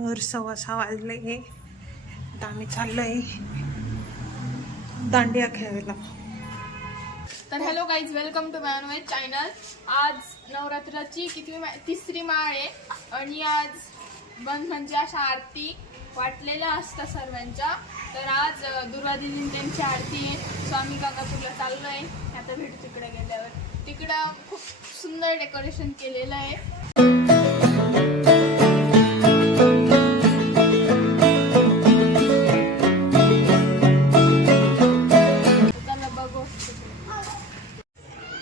तर सव्वा सहा वाजले आता आम्ही चाललोय दांडिया खेळायला. तर hello guys welcome to my non channel आज नवरात्राची किती मा तिसरी माळ आहे. आणि आज बंद म्हणजे अशा आरती वाटलेल्या असतात सर्वांच्या. तर आज अं, दुर्गा दिदी त्यांची आरती आहे. स्वामी गंगापूरला चाललो आहे आता भेट तिकडे गेल्यावर. तिकडं खूप सुंदर डेकोरेशन केलेलं आहे.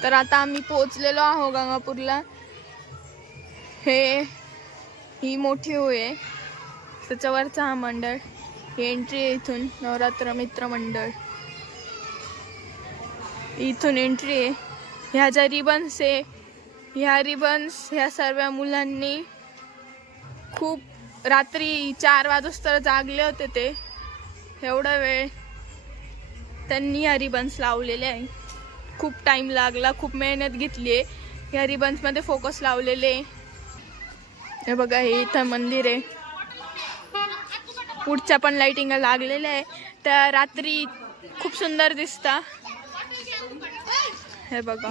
तर आता आम्ही पोहोचलेलो आहो गंगापूरला. हे ही मोठी होय त्याच्यावरचा हा मंडळ. ही एंट्री आहे इथून नवरात्र मित्र मंडळ. इथून एंट्री आहे. ह्या ज्या रिबन्स आहे ह्या रिबन्स ह्या सर्व मुलांनी खूप रात्री चार वाजोस्तर जागले होते ते. एवढा वेळ त्यांनी ह्या रिबन्स लावलेले आहे. खूप टाइम लागला खूप मेहनत घेतली आहे. ह्या रिबन्समध्ये फोकस लावलेले हे बघा हे इथं मंदिर आहे. पुढच्या पण लाइटिंग लागलेल्या आहे. त्या रात्री खूप सुंदर दिसता. हे बघा.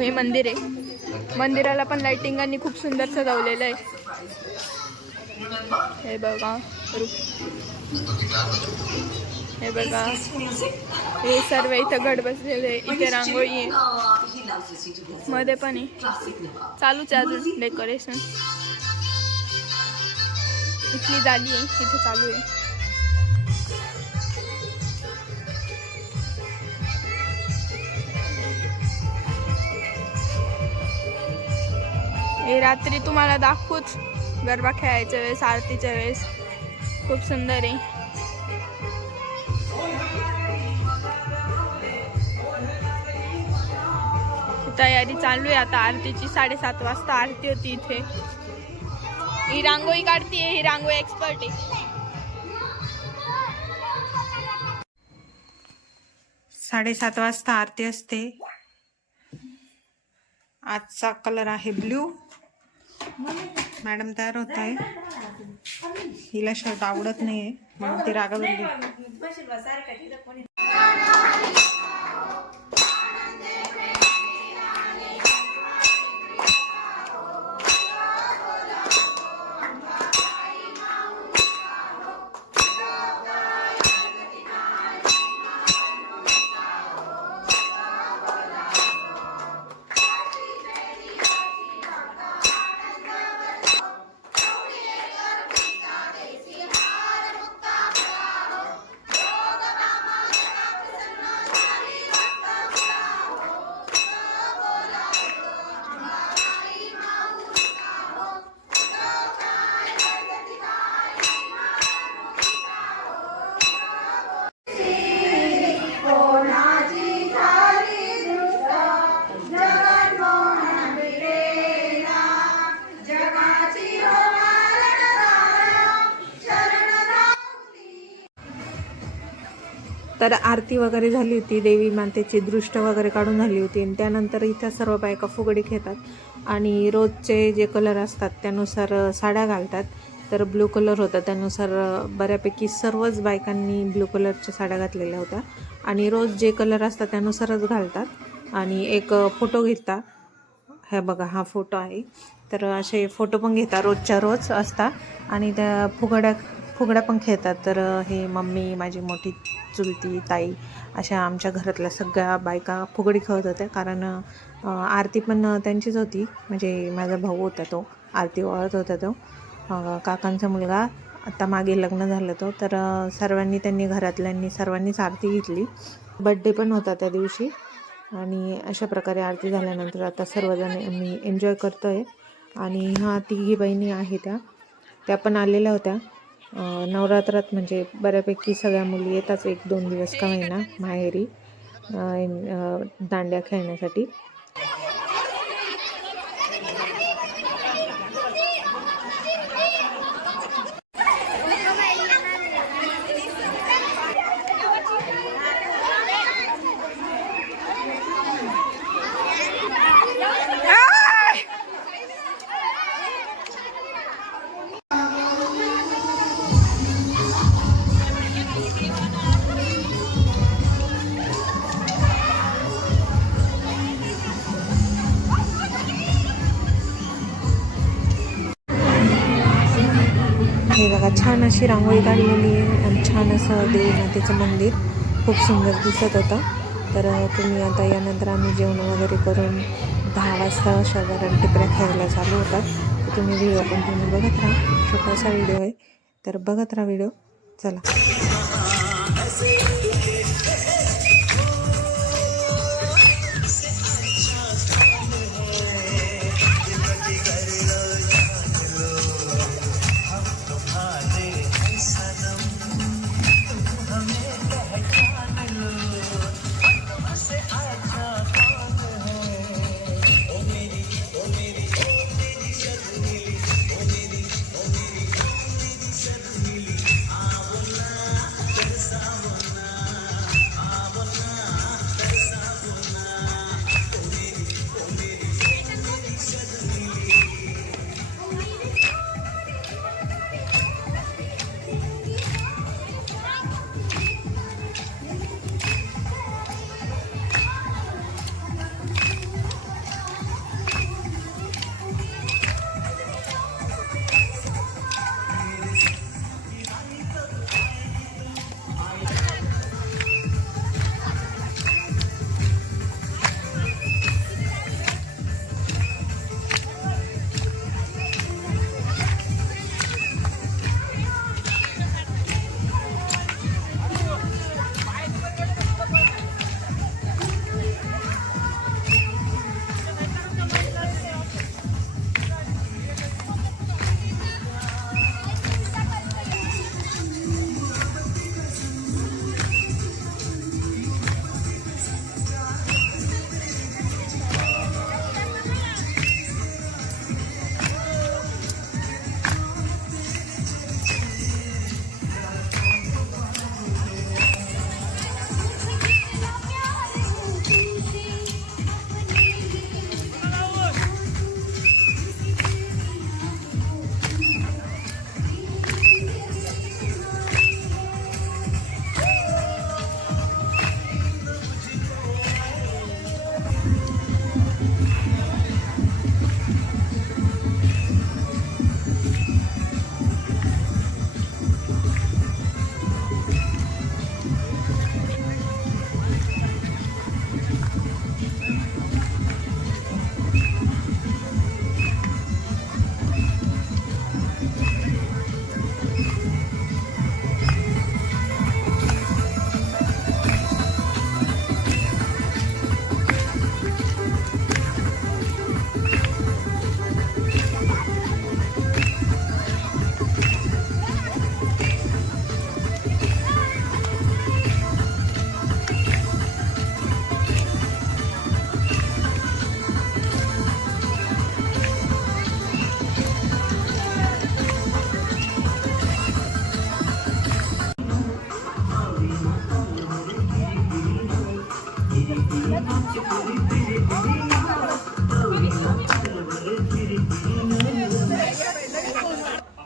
हे मंदिर आहे. मंदिराला पण लाइटिंगांनी खूप सुंदर सजवलेलं आहे. हे बघा. हे बघा. हे सर्व इथं घड बसलेले इथे रांगोळी. मध्ये पण आहे. चालूच आहे अजून डेकोरेशन. इथली झाली आहे इथे चालू आहे. हे रात्री तुम्हाला दाखवूच. गरबा खेळायच्या वेळेस आरतीच्या वेळेस. खूप सुंदर आहे. तयारी चालू आहे. आता आरतीची साडेसात वाजता आरती होती इथे. ही रांगोळी काढतीये ही रांगोळी एक्सपर्ट आहे. साडेसात वाजता आरती असते. आजचा कलर आहे ब्ल्यू मॅडम तयार होत आहे. हिला शर्ट आवडत नाहीये म्हणून ती रागावली. तर आरती वगैरे झाली होती देवी मातेची दृष्ट वगैरे काढून झाली होती आणि त्यानंतर इथं सर्व बायका फुगडी घेतात आणि रोजचे जे कलर असतात त्यानुसार साड्या घालतात. तर ब्लू कलर होता त्यानुसार बऱ्यापैकी सर्वच बायकांनी ब्लू कलरच्या साड्या घातलेल्या होत्या. आणि रोज जे कलर असतात त्यानुसारच घालतात. आणि एक फोटो घेता. हे बघा हा फोटो आहे. तर असे फोटो पण घेतात रोजच्या रोज असतात आणि त्या फुगड्या फुगड्या पण खेळतात. तर हे मम्मी माझी मोठी चुलती ताई अशा आमच्या घरातल्या सगळ्या बायका फुगडी खेळत होत्या. कारण आरती पण त्यांचीच होती. म्हणजे माझा भाऊ होता तो. आरती ओळत होता तो. काकांचा मुलगा. आता मागे लग्न झालं तो. तर सर्वांनी त्यांनी घरातल्यांनी सर्वांनीच आरती घेतली. बड्डे पण होता त्या दिवशी. आणि अशा प्रकारे आरती झाल्यानंतर आता सर्वजण मी एन्जॉय करतो आहे आणि ह्या तिघी बहिणी आहे त्या. त्या पण आलेल्या होत्या. नवरात्रात म्हणजे बऱ्यापैकी सगळ्या मुली येतात एक दोन दिवस का महिना माहेरी दांड्या खेळण्यासाठी. हे बघा छान अशी रांगोळी काढलेली आहे आणि छान असं देवी मातेचं मंदिर खूप सुंदर दिसत होतं. तर तुम्ही आता यानंतर आम्ही जेवण वगैरे करून दहा वाजता साधारण टिपऱ्या खायला चालू होतात. तर तुम्ही व्हिडिओ पण तुम्ही बघत राहा. छोटासा व्हिडिओ आहे. तर बघत राहा व्हिडिओ. चला.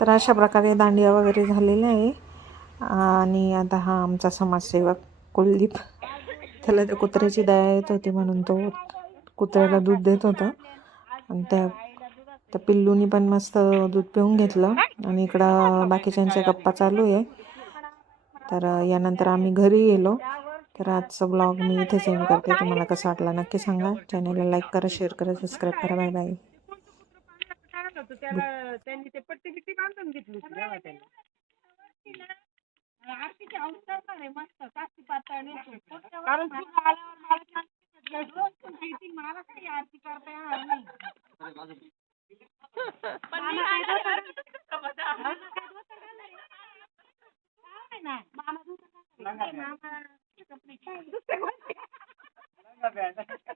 तर अशा प्रकारे दांडिया वगैरे झालेल्या आहे. आणि आता हा आमचा समाजसेवक कुलदीप त्याला त्या कुत्र्याची दया येत होती म्हणून तो कुत्र्याला दूध देत होता. आणि त्या त्या पिल्लूनी पण मस्त दूध पिऊन घेतलं. आणि इकडं बाकीच्यांच्या गप्पा चालू आहे. तर यानंतर आम्ही घरी गेलो. तर आजचा ब्लॉग मी इथेच एंड करते. तुम्हाला कसं वाटला नक्की सांगा. चॅनलला लाईक करा शेअर करा सबस्क्राईब करा. Bye bye. त्याला त्यांनी ते पट्टी बिट्टी बांधून घेतली होती तेव्हा त्यांनी आरतीची अवतार पण आहे मस्त. काशी पातळ कारण तू आल्यावर मला रोज तू माहिती मला काही आरती करता येणार नाही मामा काय धोतर- मामा काय धोतर आहे? काय नाही, मामा धोतर घालणार आहे. मामा कपडे दुसरे कोणते? आम्ही